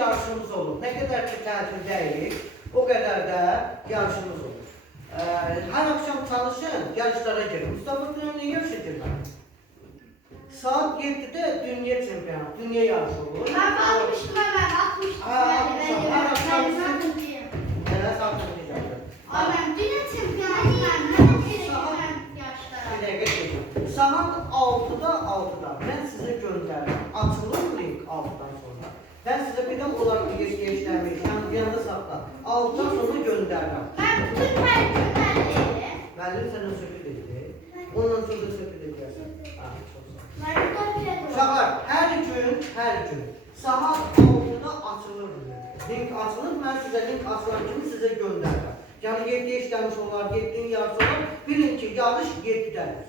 yarışımız olur. Ne kadar ki tətil deyilik, o kadar da yarışımız olur. Ee, her akşam çalışın, yarışlara girin. Mustafa ne yarışa girmem? Saat 7'de dünya çempiyonat, dünya yarışı olur. Ben bakmıştım hemen atmıştım. Aa, yani. atmışsın. Ben- Her ben- akşam ben- sizin- ben- saat yapacaklar? Ay ben dünya şampiyonu ben. Ben gereken yaşlara. Bir dakika. Saat 6'da 6'da ben size gönderdim. Açılır link 6'dan sonra. Ben size bir de olarak geç geçlermeyi yan, yanında sakla. 6'dan sonra gönderdim. Ben bütün her günlerleri. Müəllim sənə söhbət etdi. Ondan sonra. Ben bir yere Uşaqlar, hər gün, hər gün saat 6-da açılır. Link açılır, mən sizə link açılan kimi sizə göndərirəm. Yəni 7 işləmiş olar, 7-nin yarısı olar. Bilin ki, yarış 7-dədir.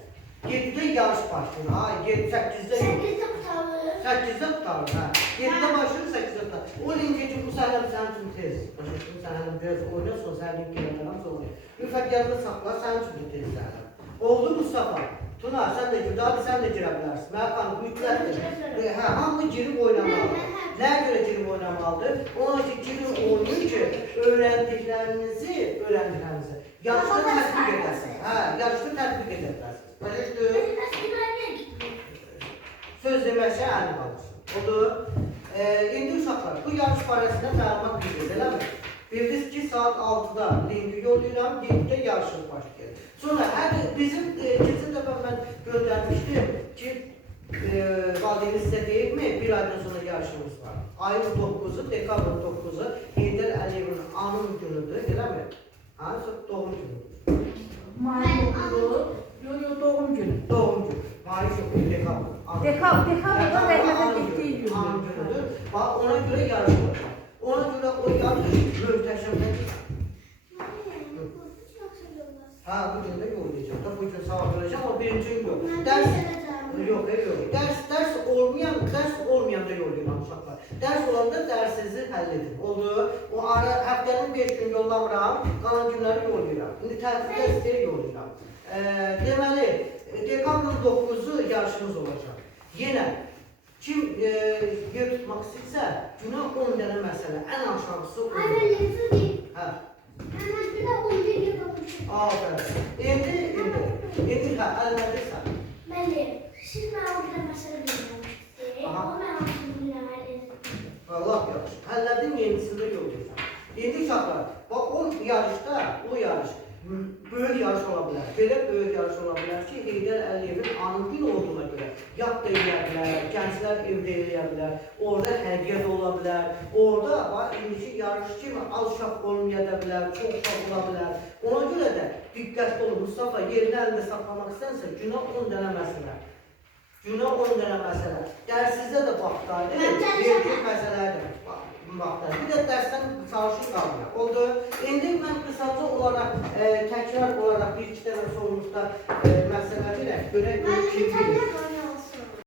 7-də yarış başlayır. Ha, 7 8-də yox. Sekizde tutalım. 8-də tutarım, hə. 7-də başlayır, 8-də tutarım. O linki ki, bu səhəm sənin üçün tez. Başa sən həm biraz oyna, sən link gələcəm, sonra. Lütfət yazda saxla, sənin üçün bu tez səhəm. Oldu Mustafa. Tuna, sən də gir, daha sən də girə bilərsən. Məqam mütləqdir. E, Hə, hamı girib oynamalıdır. Nəyə görə girib oynamalıdır? Ona ki, girin oynayın ki, öyrəndiklərinizi, öyrəndiklərinizi yarışda tətbiq edəsiniz. Hə, yarışda tətbiq edə bilərsiniz. Söz deməsə əlini alırsın. Odur. E, indi uşaqlar, bu yarış barəsində məlumat bildiniz, eləmi? Bildiniz ki, saat 6-da linki yollayıram, 7-də yarışımız başlayır. Sonra hər bizim e, keçən dəfə mən göndərmişdim ki, e, valideyniniz sizə deyibmi, bir aydan sonra yarışımız var. Ayın 9-u, dekabrın 9-u Heydər Əliyevin anın günüdür, eləmi? Ha, doğum günüdür. Mayıs okulu. Yo yo doğum günü. Doğum günü. Mayıs yok, dekabr. Getdiyi günü, gündür. anın günüdür. Bax, ona görə yarış. Ona görə o yarış nədir? Ha, bu gün yollayacaq. Da bu gün sabah olacaq, amma birinci gün yox. Dərs Yox, e, yox. Dərs dərs olmayan, dərs olmayanda yollayıram uşaqlar. Dərs olanda dərsinizi həll edin. Oldu. O ara həftənin 5 gün yollamıram, qalan günləri yollayıram. İndi tətildə istəyir yollayıram. E, deməli, e, dekabrın 9-u yarışımız olacaq. Yenə kim e, yer tutmaq istəyirsə, günə 10 dənə məsələ, ən aşağısı 10 Ay ben dənə. yazı değil. Hə. Hemen bir on bir yıl olmuş. Aferin. İndi, indi, indi hə, əllərdəsən. Melih, siz bana orada mesele bilmemiştiniz. Aha. O ben aslında bilemedim. Allah yaxşı. Həllədin yenisində yollayacaq. İndi uşaqlar, bax o yarışda, o yarış m, böyük yarış ola bilər. Belə böyük yarış ola bilər ki, Heydər Əliyevin anı gün olduğuna görə yad da eləyə bilər, gənclər evdə eləyə bilər, orada də ola bilər. Orada bax indiki yarış kimi az uşaq olmaya da bilər, çox uşaq ola bilər. Ona görə də diqqətli olun. Mustafa yerini əlində saxlamaq istənsə, günə 10 dənə məsələ. Günə 10 dənə məsələ. Dərsinizdə də baxdaydı. Baxdaydı. Bir də dərsdən çalışıb qalmıyor. Oldu. İndi mən qısaca olaraq, e, təkrar olaraq bir iki dənə sorumuzda e, məsələ verək. Görək görək